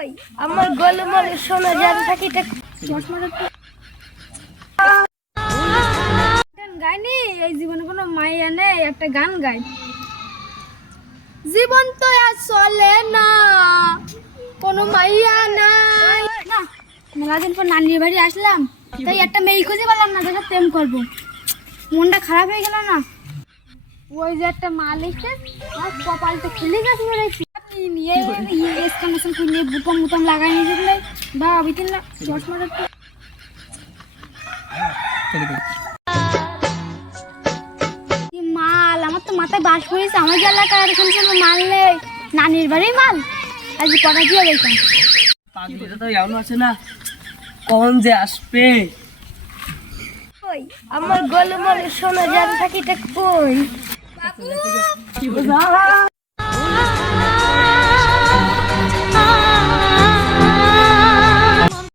ওই আমার গোলমালে শোনা যান থাকি গাইনি এই জীবনে কোনো মাইয়া নেই, একটা গান গাই। জীবন তো আর চলে না, কোনো মাইয়া নাই না। মেলা দিন পর নানির বাড়ি আসলাম, তাই একটা মেয়ে খুঁজে পেলাম না, যাকে প্রেম করবো। মনটা খারাপ হয়ে গেল না। ওই যে একটা মাল এসে আর কপালটা খুলে গেছে বেড়াইছি নিয়ে স্কানেশন খুলে বুতম বুতম লাগাই নিয়ে যেতে বা অবিতিন না শর্ট মারার মাল। আমার তো মাথায় বাস হয়েছে, আমার যে এলাকার এখানে কোনো মাল নেই, নানির বাড়ির মাল আজ কটা দিয়ে দেখতাম। পাগলিটা তো এমন আছে না, কখন যে আসবে। ওই আমার গোলমালে শোনা যান থাকিটা কই।